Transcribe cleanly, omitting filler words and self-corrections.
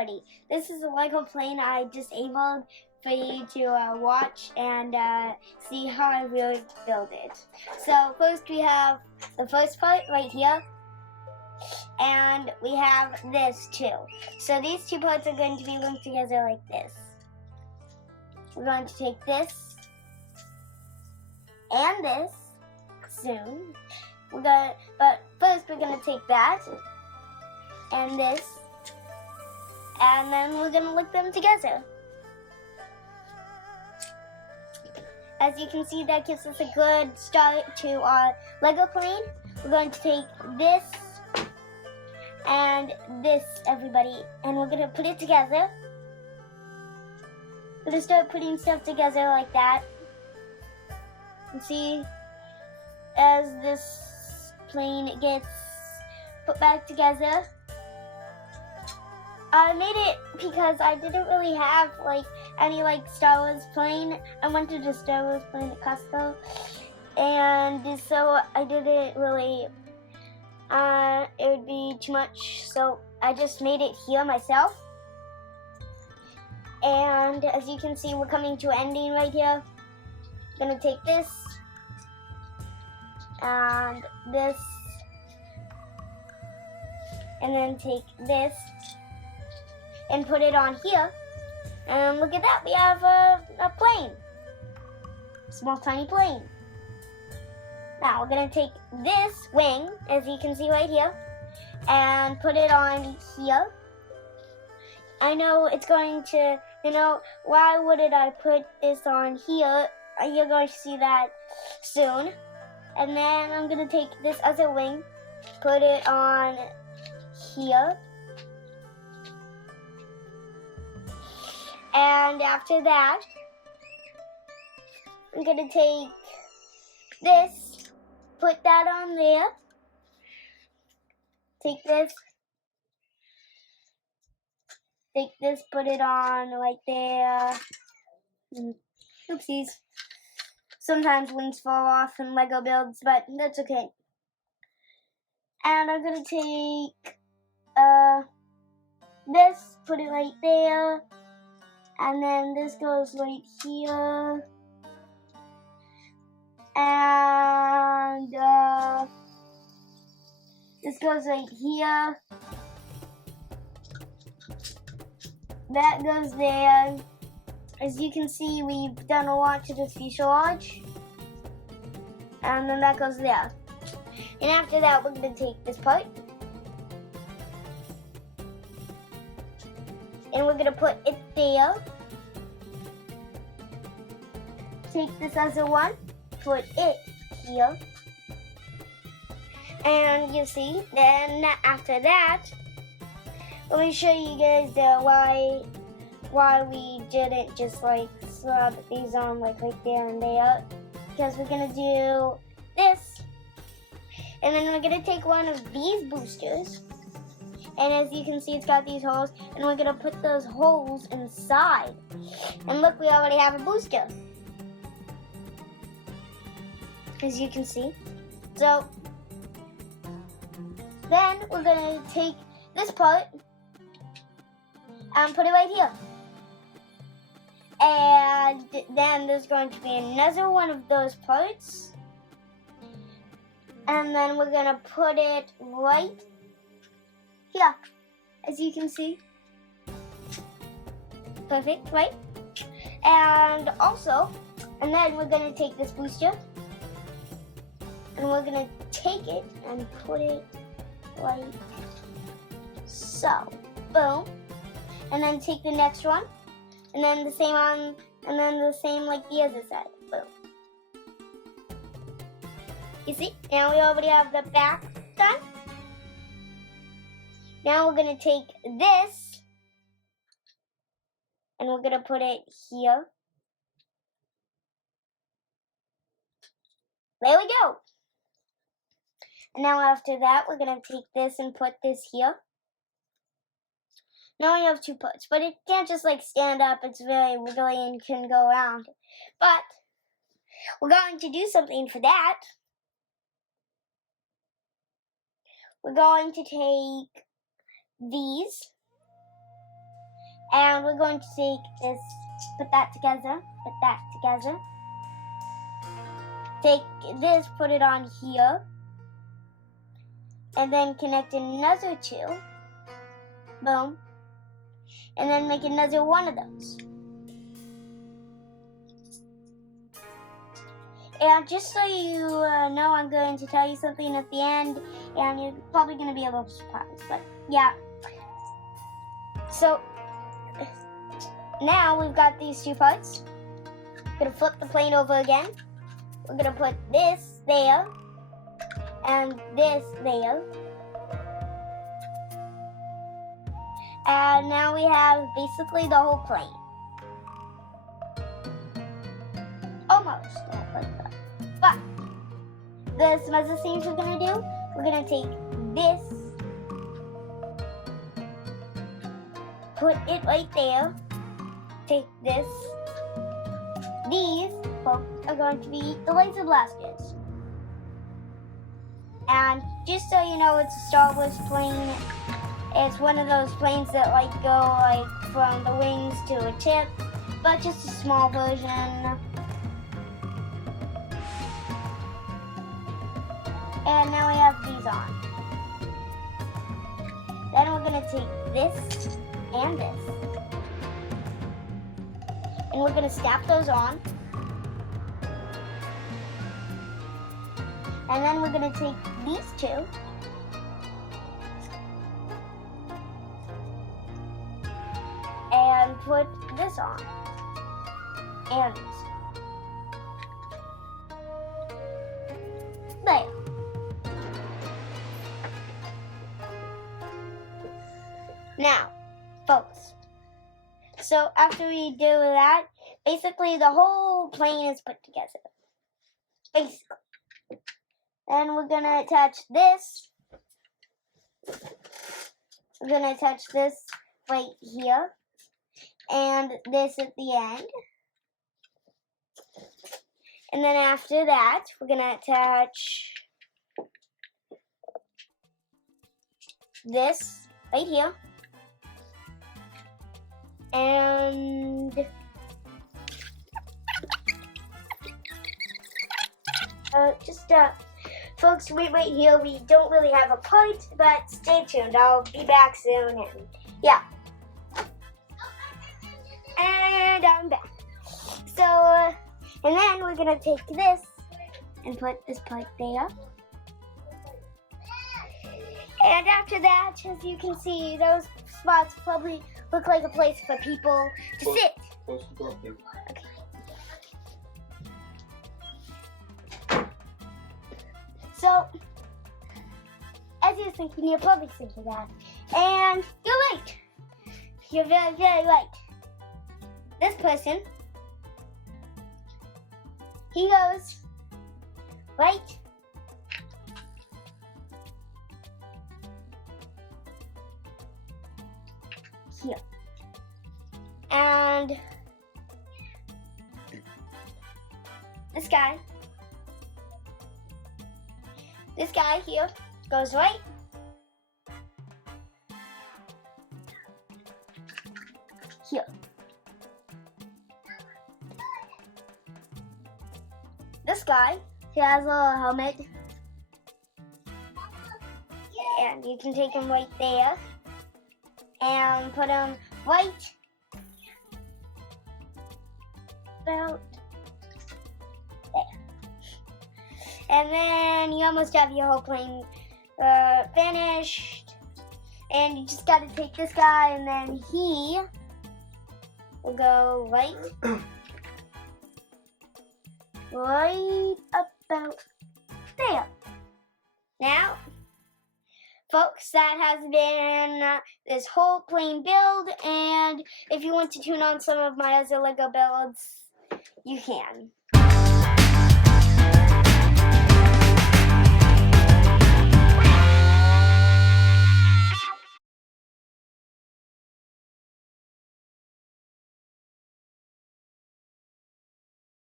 everybody. This is a Lego plane I disabled for you to watch and see how I really build it. So first we have the first part right here, and we have this too. So these two parts are going to be linked together like this. We're going to take this and this soon. But first we're gonna take that and this, and then we're gonna link them together. As you can see, that gives us a good start to our Lego plane. We're going to take this and this, everybody, and we're gonna put it together. We're gonna start putting stuff together like that. And see, as this plane gets put back together. I made it because I didn't really have any Star Wars plane. I wanted a Star Wars plane at Costco, and so I didn't really. It would be too much, so I just made it here myself. And as you can see, we're coming to an ending right here. I'm gonna take this and this, and then take this and put it on here. And look at that, we have a plane. Small tiny plane. Now we're gonna take this wing, as you can see right here, and put it on here. I know it's going to, why wouldn't I put this on here? You're going to see that soon. And then I'm gonna take this other wing, put it on here. And after that, I'm gonna take this, put that on there. Take this, put it on right there. Oopsies. Sometimes wings fall off in Lego builds, but that's okay. And I'm gonna take this, put it right there, and then this goes right here, and this goes right here. That goes there. As you can see, we've done a lot to this fuselage. And then that goes there. And after that, we're going to take this part. And we're going to put it there. Take this other one, put it here. And you see, then after that, let me show you guys why we didn't just slap these on right there and there, because we're gonna do this, and then we're gonna take one of these boosters, and as you can see, it's got these holes, and we're gonna put those holes inside. And look, we already have a booster, as you can see. So then we're gonna take this part and put it right here. And then there's going to be another one of those parts. And then we're going to put it right here, as you can see. Perfect, right? And also, and then we're going to take this booster, and we're going to take it and put it like so. Boom. And then take the next one, and then the same on, and then the same like the other side. Boom. You see? Now we already have the back done. Now we're gonna take this, and we're gonna put it here. There we go. And now after that, we're gonna take this and put this here. Now we have two parts, but it can't just stand up. It's very wiggly and can go around. But we're going to do something for that. We're going to take these And we're going to take this, put that together, take this, put it on here, and then connect another two, boom, and then make another one of those. And just so you know, I'm going to tell you something at the end, and you're probably going to be a little surprised, but yeah. So, now we've got these two parts. We're going to flip the plane over again. We're going to put this there, and this there. And now we have basically the whole plane. Almost the whole plane. But some other things we're going to do, we're going to take this, put it right there, take this. These folks are going to be the laser blasters. And just so you know, it's a Star Wars plane. It's one of those planes that go from the wings to a tip, but just a small version. And now we have these on. Then we're going to take this and this. And we're going to snap those on. And then we're going to take these two. And put this on. And this. There. Now, folks, so after we do that, basically the whole plane is put together. Basically. Then we're going to attach this. We're going to attach this right here. And this at the end. And then after that, we're going to attach this right here. And folks, wait right here. We don't really have a part, but stay tuned. I'll be back soon. And yeah. And I'm back. So, and then we're gonna take this and put this part there. And after that, as you can see, those spots probably look like a place for people to sit. Okay. So, as you're thinking, you're probably thinking that. And you're right. You're very, very right. This person, he goes right here. And this guy here goes right here. This guy, he has a little helmet, and you can take him right there and put him right about there. And then you almost have your whole plane finished, and you just got to take this guy, and then he will go right about there. Now, folks, that has been this whole plane build, and if you want to tune on some of my other LEGO builds, you can.